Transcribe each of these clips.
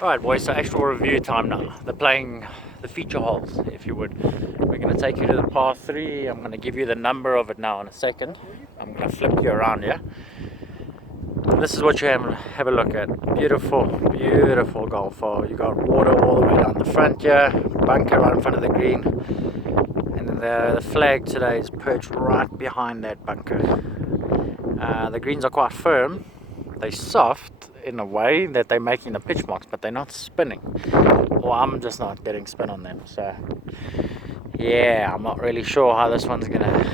Alright boys, so actual review time now. They're playing the feature holes, if you would. We're going to take you to the par 3. I'm going to give you the number of it now in a second. I'm going to flip you around here. This is what you have a look at. Beautiful, beautiful golf hole. You got water all the way down the front here, bunker right in front of the green. And then the flag today is perched right behind that bunker. The greens are quite firm. They're soft in a way that they're making the pitch marks, but they're not spinning. Well, I'm just not getting spin on them. So yeah, I'm not really sure how this one's gonna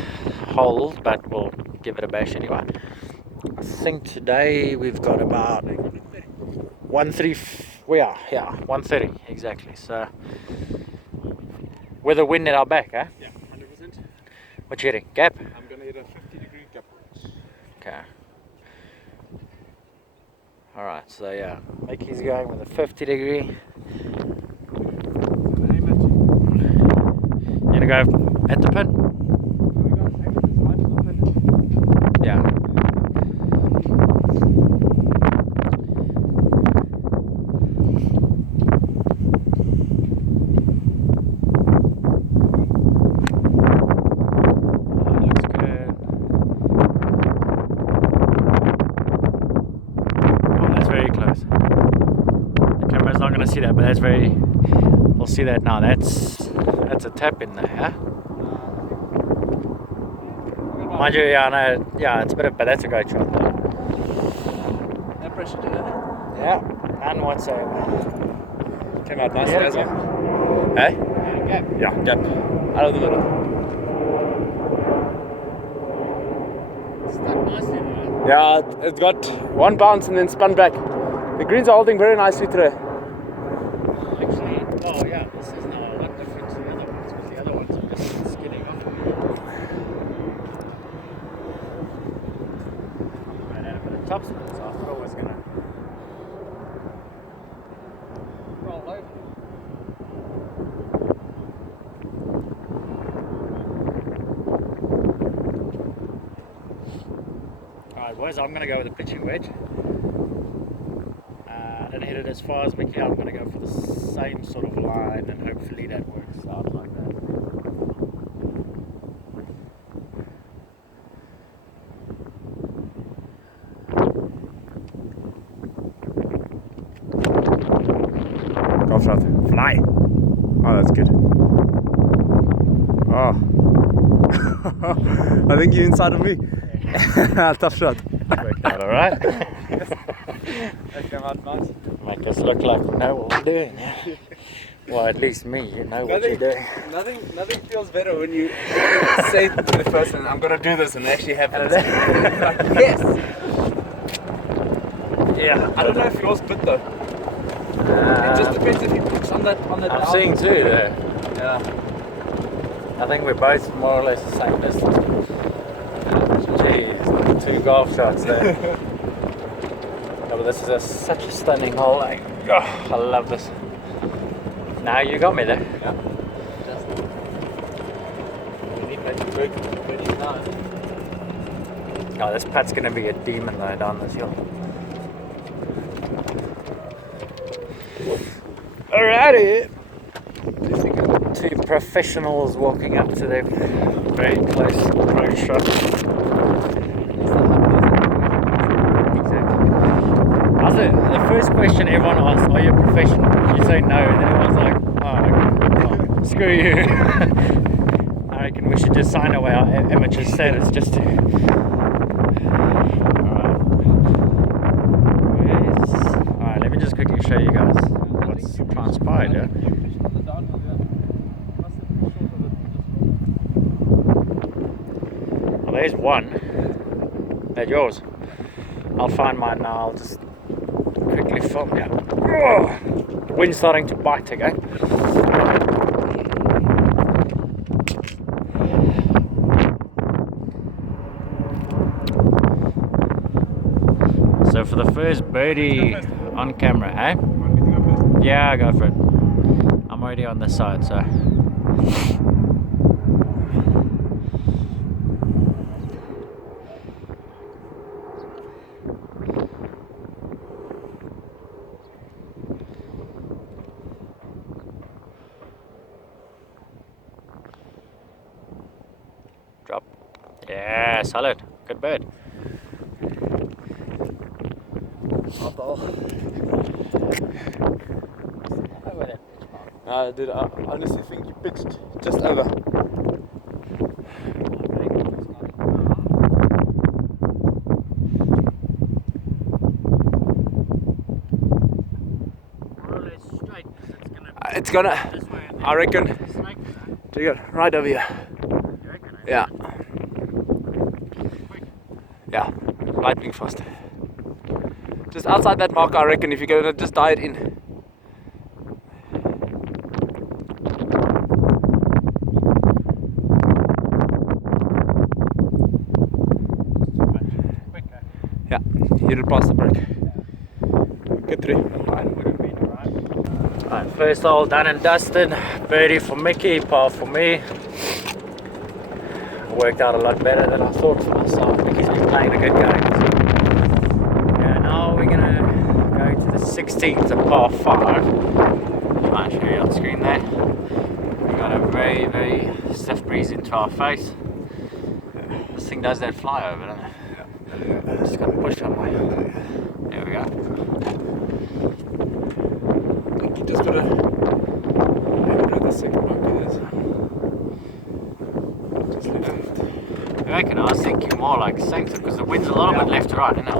hold, but we'll give it a bash anyway. I think today we've got about 130. Yeah, 130 exactly. So with a wind at our back, eh? Yeah, 100%. What you hitting? Gap? I'm gonna hit a 50-degree gap. Okay. Alright, so yeah, Mickey's going with a 50-degree. You gonna go at the pin? Yeah. See that, but that's very, we'll see that now. That's a tap in there, yeah? Mind you, yeah, I know, yeah, it's a bit of, but that's a great shot though. No pressure to that. Yeah, none whatsoever. Came out nicely, Yeah, as gap. well. Hey? Gap. Yeah, gap. Out of the middle. Stuck nicely though. Yeah, it's got one bounce and then spun back. The greens are holding very nicely today. Actually, oh yeah, this is now a lot different to the other ones, because the other ones are just skidding off. But the top spin, so I thought it was going to roll over. Alright boys, I'm going to go with a pitching wedge. I didn't hit it as far as Mickey. I'm going to go for the same sort of line and hopefully that works out like that. Golf shot. Fly. Oh, that's good. Oh. I think you're inside of me. Tough shot. Worked out alright. That came out nice. Make us look like we know what we're doing. Well, at least me, you know what you're doing. Nothing feels better when you say to the person, I'm gonna do this, and it actually happens. Like, yes! Yeah. I don't know if yours bit though. It just depends if you pitch on that I'm dial. seeing two there. Yeah. I think we're both more or less the same distance. Gee, two golf shots there. No, but this is such a stunning hole. I love this. Now you got me there. Yeah. Just you need that work pretty nice. Oh, this putt's gonna be a demon though down this hill. Alrighty. Two professionals walking up to their very close approach shot. The first question everyone asks, are you a professional? If you say no, then everyone's like, oh, screw you. I reckon we should just sign away our amateur status just to... Alright, let me just quickly show you guys what's transpired here. Well, there's one. That's yours. I'll find mine now. I'll just quickly film. Yeah. Oh, wind's starting to bite again. So for the first birdie on camera, eh? Want me to go first? Yeah, go for it. I'm already on this side, so. Yeah, solid. Good bird. Dude, I honestly think you pitched just over. It's gonna, I reckon, right over here. Yeah. Yeah, lightning fast. Just outside that mark, I reckon, if you're gonna just die it in. Yeah, hit it past the break. Good three. Alright, first hole done and dusted. Birdie for Mickey, par for me. It worked out a lot better than I thought for myself. Mickey's been playing a good game. Yeah, now we're gonna go to the 16th, a par 5. I'll show you on screen there. We got a very, very stiff breeze into our face. This thing does that fly over, doesn't it? Yeah. Just gotta push on way. There we go. You just gotta do the second one, just lift it. I reckon I was thinking more like center because the wind's a little bit left to right, isn't it?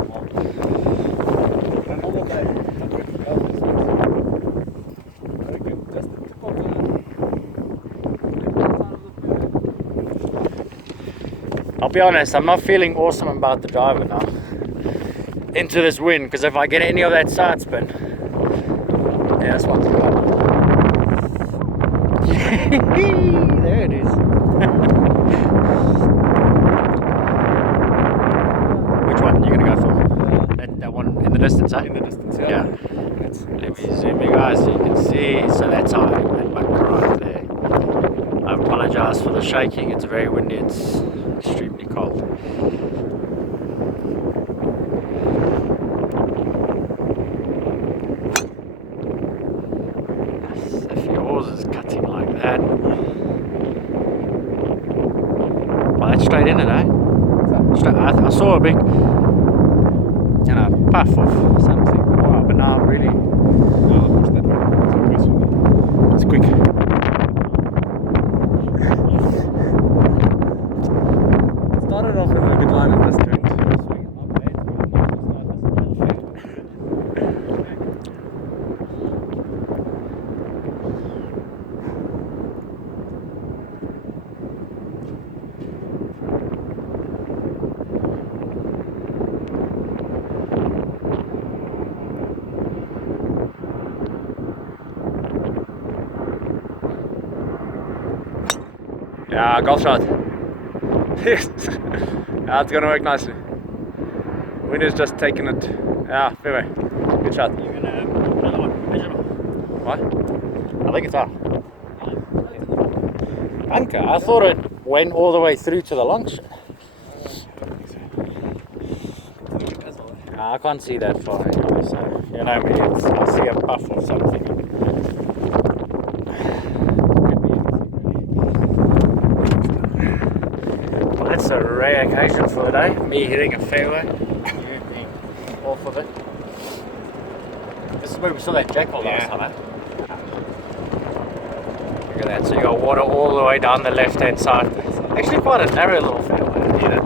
I'll be honest, I'm not feeling awesome about the driver now. Into this wind, because if I get any of that side spin, yeah, that's what's going on. There it is. Which one are you going to go for? That one in the distance, eh? In the distance, yeah. Let me zoom you guys so you can see. So that's how I made my right there. I apologize for the shaking. It's very windy. It's extremely cold. If yours is cutting like that. Well, that's straight in it, eh? I saw a big, puff of something. Wow, but now I'm really. It's quick. Started off with a little bit line and just turned. Yeah, golf shot. Yeah, it's gonna work nicely. Wind is just taking it. Yeah, fairway. Good shot. You're gonna another one, measure it. What? I think it's out. Bunker. I thought it went all the way through to the long shot. I can't see that far anyway, so you know me, I see a puff or something. Well, that's a rare occasion for the day. Me hitting a fairway, you being off of it. This is where we saw that jackal last time, eh? Look at that, so you got water all the way down the left hand side. Actually quite a narrow little fairway, you know.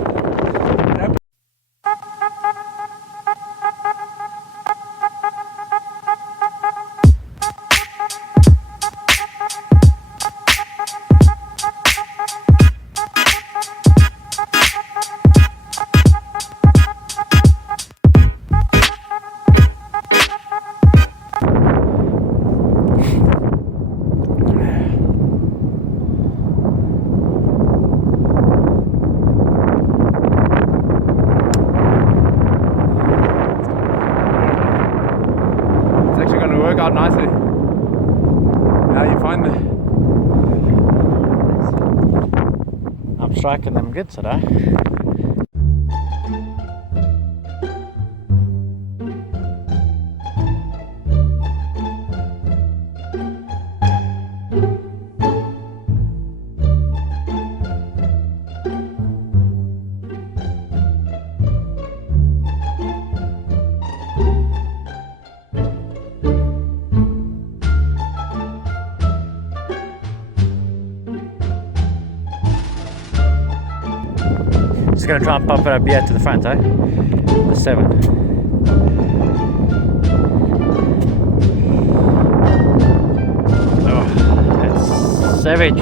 Work out nicely. Now you find the. I'm striking them good today. going to try and pump it up here to the front, eh? The 7. Oh, that's savage.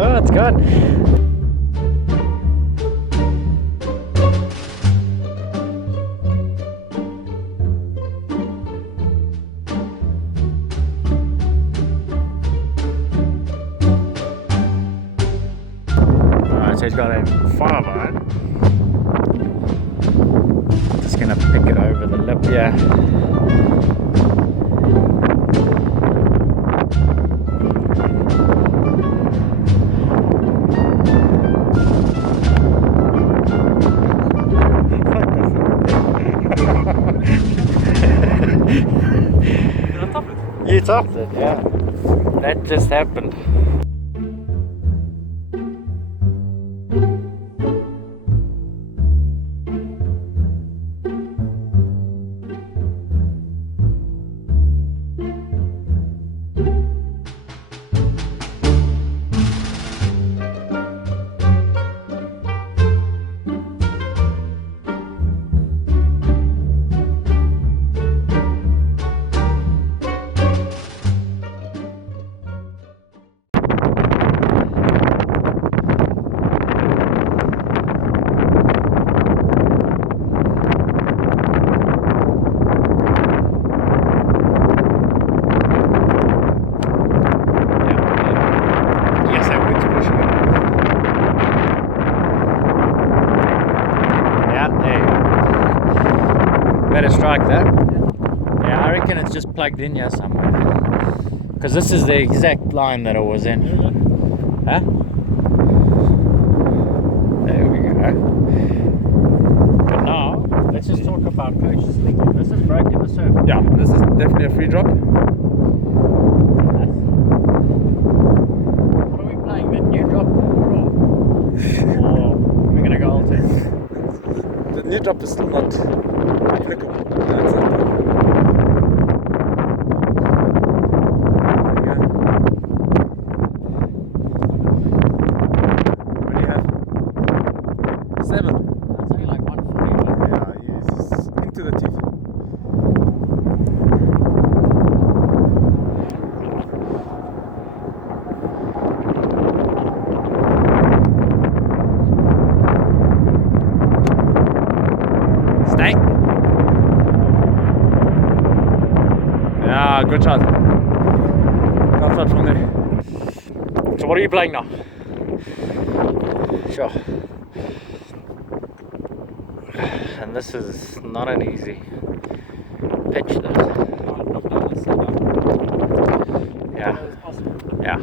Oh, it's gone. Alright, so he's got a 5 iron. Just gonna pick it over the lip here. You topped it, yeah. That just happened. Better strike that. Yeah, I reckon it's just plugged in here somewhere. Because this is the exact line that it was in. Huh? There we go. But now, let's just talk about coaches thinking. This is broken the surf. Yeah, this is definitely a free drop. What are we playing? That new drop? Or we're going to go all two? The new drop is still not applicable. Yeah, good shot. Good shot from there. So what are you playing now? Sure. And this is not an easy pitch though. Yeah. Yeah.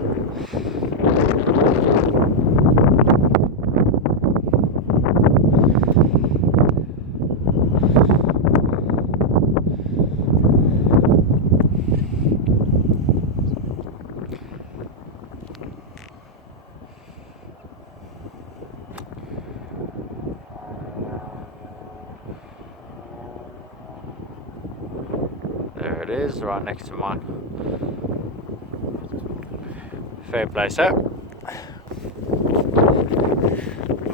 There it is, right next to mine. Fair play, sir.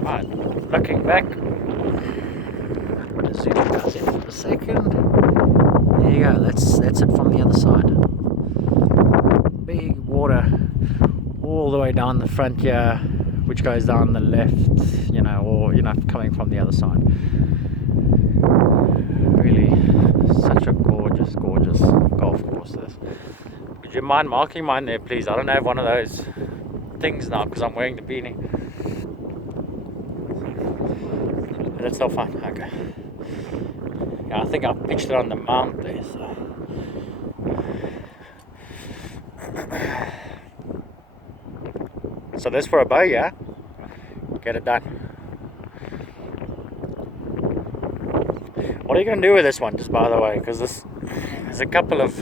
Right, looking back. I'm going to zoom it out in for a second. There you go, that's it from the other side. Big water all the way down the front here, which goes down the left, you know, or, you know, coming from the other side. Really, such a gorgeous golf course this. Would you mind marking mine there, please? I don't have one of those things now because I'm wearing the beanie. But it's still fun, okay. Yeah, I think I pitched it on the mount there, so. So this for a bow, yeah? Get it done. What are you going to do with this one, just by the way? Because there's a couple of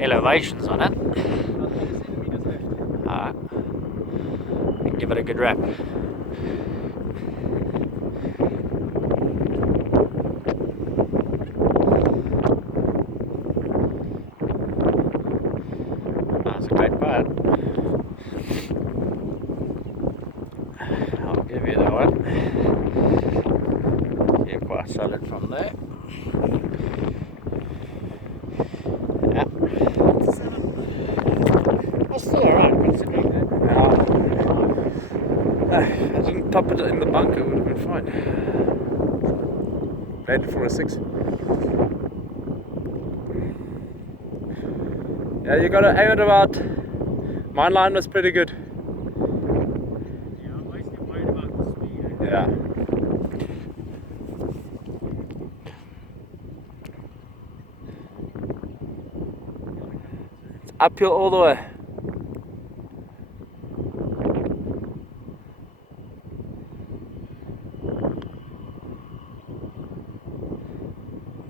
elevations on it. Alright. Give it a good wrap. that one. Yeah, quite solid from there. Yeah. That's still alright considering that. I didn't top it in the bunker, it would have been fine. Played it for a 6. Yeah, you gotta aim it about. My line was pretty good. Yeah, I'm mostly worried about the speed. Yeah. It's uphill all the way.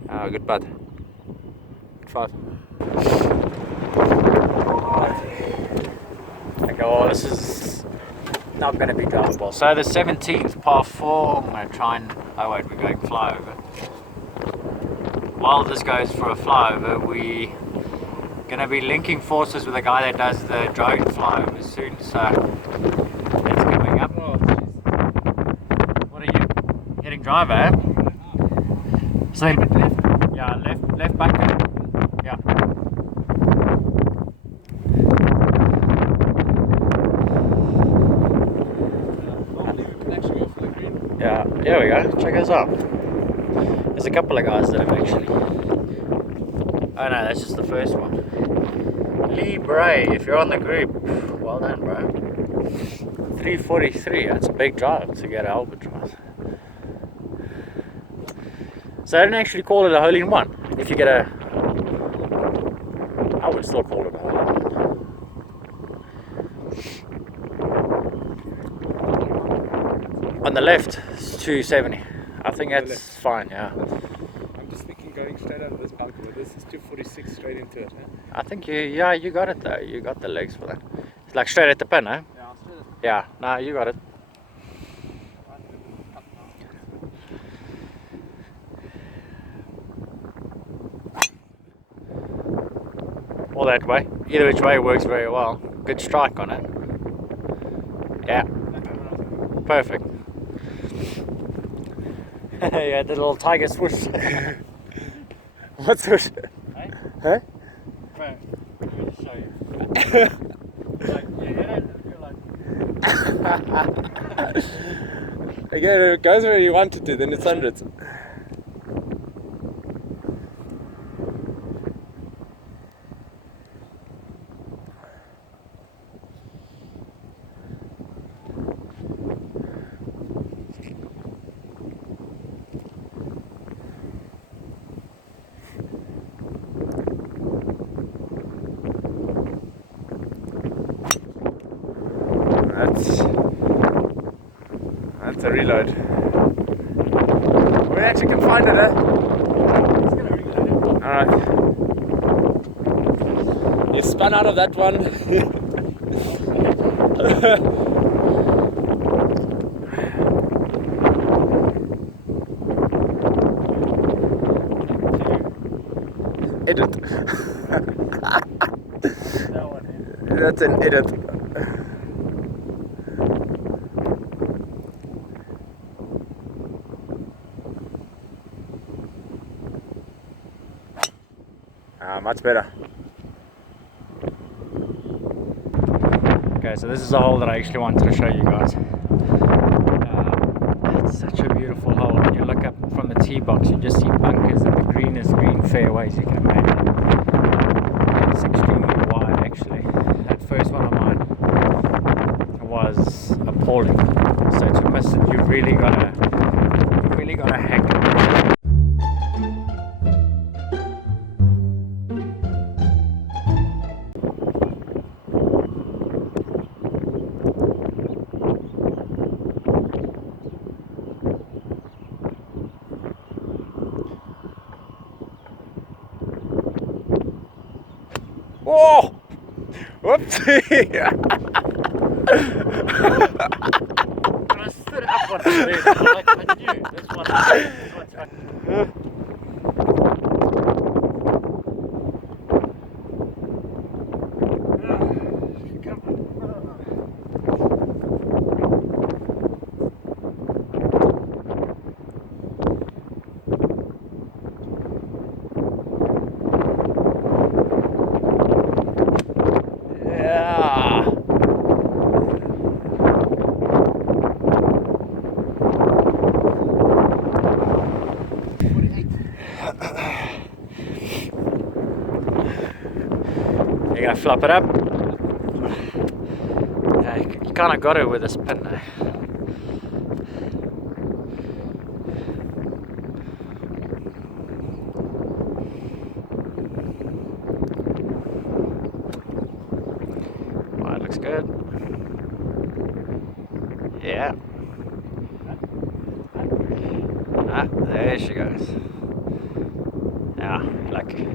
Ah, good putt. Good 5. Okay, well, this is not going to be drivable. So the 17th par 4, I'm going to try and... Oh wait, we're going flyover. While this goes for a flyover, we going to be linking forces with a guy that does the drone flyovers soon. So it's coming up. What are you hitting driver? Eh? So yeah, left bunker. Yeah. Yeah, here we go. Check us out. There's a couple of guys that have actually. Oh no, that's just the first one. Lee Bray, if you're on the group, well done, bro. 343. That's a big drive to get an albatross. So I don't actually call it a hole in one. If you get a, I would still call it a hole in one. On the left, it's 270. I think that's fine, yeah. I'm just thinking going straight out of this bunker, but this is 246 straight into it. Huh? I think you got it though. You got the legs for that. It's like straight at the pin, eh? Yeah, straight at the Yeah, no, you got it. All that way. Either which way works very well. Good strike on it. Yeah. Perfect. Yeah, the little tiger swoosh. What swoosh? Hey? Huh? Right. Let me just show you. Like, you hit it and you're like... Again, it goes where you want it to, then it's hundreds. That's a reload. We actually can find it, eh? It's gonna reload it. Alright. You spun out of that one. Edit. That's an edit. Much better. Okay, so this is the hole that I actually wanted to show you guys. It's such a beautiful hole. When you look up from the tee box, you just see bunkers and the greenest green fairways you can imagine. It's extremely wide, actually. That first one of mine was appalling. So to miss it, you really gotta hack it. Whoa! Whoopsie! When I stood up on the bed, I knew this one. flop it up. Yeah, you kind of got it with this pin now. Right, looks good. Yeah. Ah, there she goes. Yeah, lucky.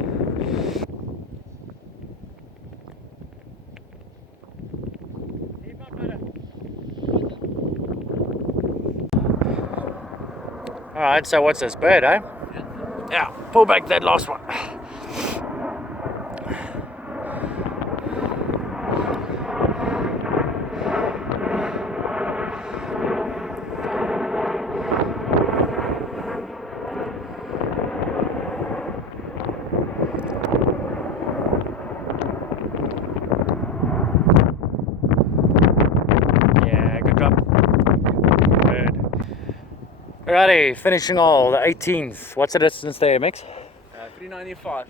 Alright, so what's this bird, eh? Yeah, pull back that last one. Yeah, good job. Good. Alrighty, finishing all, the 18th. What's the distance there, Mix? 395.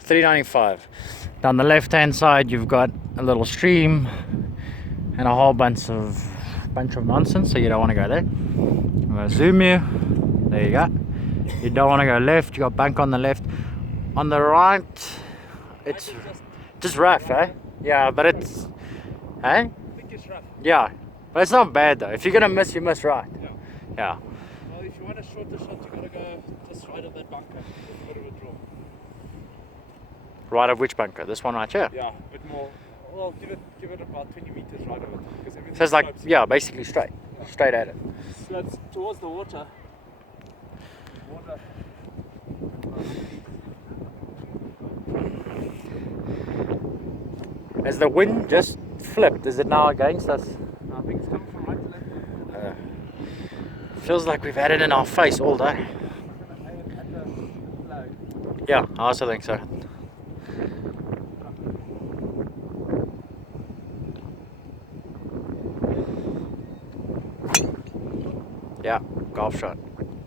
395. Down the left hand side you've got a little stream and a whole bunch of nonsense, so you don't want to go there. I'm going to zoom you. There you go. You don't want to go left, you got bank on the left. On the right it's just rough, eh? Yeah, but it's eh? I think it's rough. Yeah, but it's not bad though. If you're gonna miss, you miss right. Yeah. Well, if you want a shorter shot, you gotta go just right of that bunker. There's a bit of a draw. Right of which bunker? This one right here? Yeah, a bit more. Well, give it about 20 meters right of it. Because everything So it's like, slopes. yeah, basically straight. Yeah. Straight at it. Slopes towards the water. Has the wind just flipped? Is it now against us? I think it's coming from right to left. Feels like we've had it in our face all day. Yeah, I also think so. Yeah, golf shot.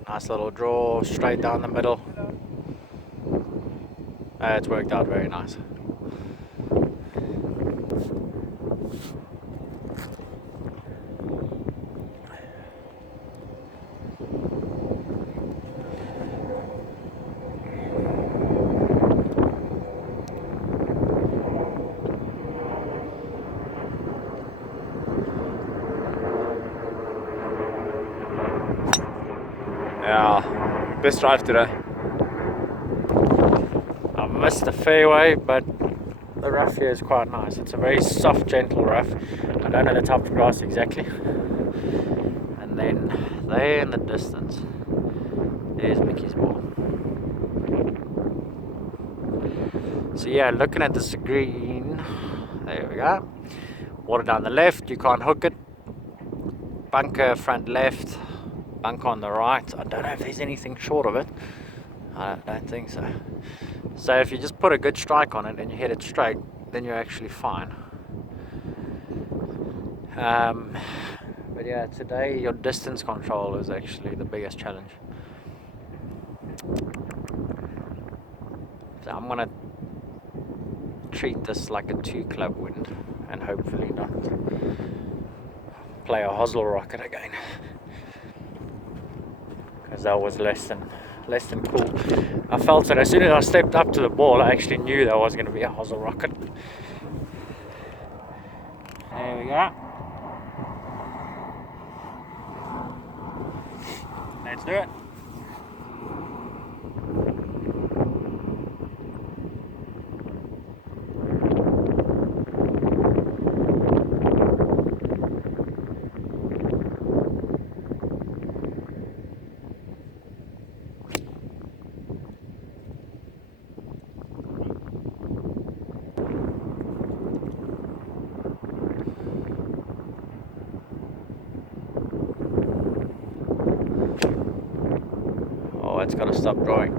Nice little draw, straight down the middle. It's worked out very nice. Yeah, best drive today. I missed the fairway, but the rough here is quite nice. It's a very soft, gentle rough. I don't know the type of grass exactly. And then there in the distance, there's Mickey's ball. So yeah, looking at this green, there we go. Water down the left, you can't hook it. Bunker front left, bunker on the right. I don't know if there's anything short of it. I don't think so. So if you just put a good strike on it and you hit it straight, then you're actually fine. But yeah, today your distance control is actually the biggest challenge. So I'm gonna treat this like a 2-club wind and hopefully not play a hosel rocket again, because that was less than cool. I felt it as soon as I stepped up to the ball. I actually knew there was going to be a hosel rocket. There we go. Let's do it. Oh, it's got to stop drawing.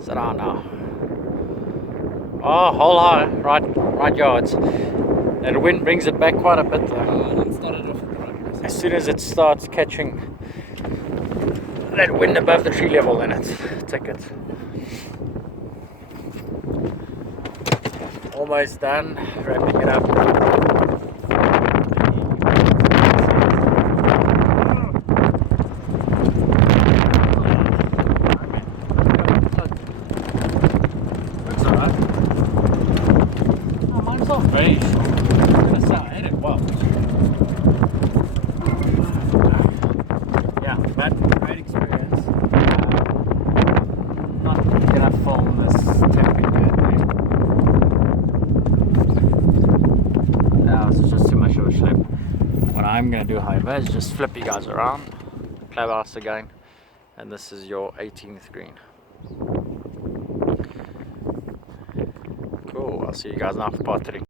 Sit down now. Oh, hole high, right yards. That wind brings it back quite a bit though. As soon as it starts catching that wind above the tree level, then it's tickets. Almost done, wrapping it up. Looks alright. Oh, mine's not very short. I hit it well. Yeah, but great experience. Not gonna film this technique bad day. This is just too much of a schlep. What I'm gonna do, however, is just flip you guys around, clubhouse again, and this is your 18th green. Cool, I'll see you guys now for part 3.